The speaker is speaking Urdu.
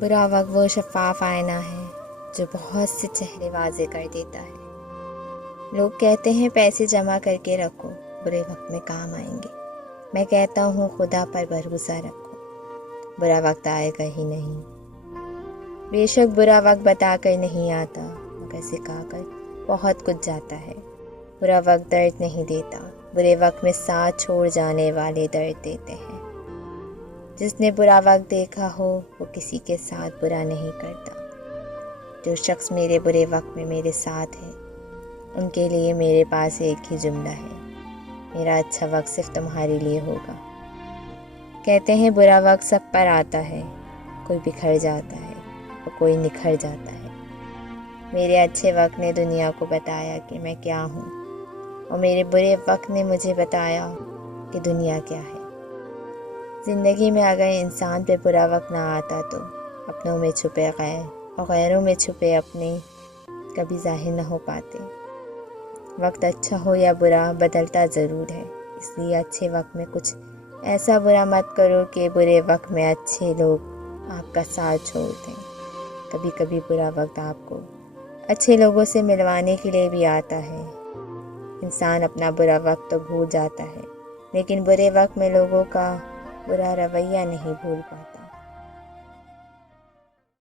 برا وقت وہ شفاف آئینہ ہے جو بہت سے چہرے واضح کر دیتا ہے۔ لوگ کہتے ہیں پیسے جمع کر کے رکھو، برے وقت میں کام آئیں گے۔ میں کہتا ہوں خدا پر بھروسہ رکھو، برا وقت آئے گا ہی نہیں۔ بے شک برا وقت بتا کر نہیں آتا، مگر سکھا کر بہت کچھ جاتا ہے۔ برا وقت درد نہیں دیتا، برے وقت میں ساتھ چھوڑ جانے والے درد دیتے ہیں۔ جس نے برا وقت دیکھا ہو وہ کسی کے ساتھ برا نہیں کرتا۔ جو شخص میرے برے وقت میں میرے ساتھ ہے، ان کے لیے میرے پاس ایک ہی جملہ ہے: میرا اچھا وقت صرف تمہارے لیے ہوگا۔ کہتے ہیں برا وقت سب پر آتا ہے، کوئی بکھر جاتا ہے اور کوئی نکھر جاتا ہے۔ میرے اچھے وقت نے دنیا کو بتایا کہ میں کیا ہوں، اور میرے برے وقت نے مجھے بتایا کہ دنیا کیا ہے۔ زندگی میں اگر انسان پہ برا وقت نہ آتا تو اپنوں میں چھپے غیر اور غیروں میں چھپے اپنے کبھی ظاہر نہ ہو پاتے۔ وقت اچھا ہو یا برا بدلتا ضرور ہے، اس لیے اچھے وقت میں کچھ ایسا برا مت کرو کہ برے وقت میں اچھے لوگ آپ کا ساتھ چھوڑ دیں۔ کبھی کبھی برا وقت آپ کو اچھے لوگوں سے ملوانے کے لیے بھی آتا ہے۔ انسان اپنا برا وقت تو بھول جاتا ہے، لیکن برے وقت میں لوگوں کا برا رویہ نہیں بھول پاتا۔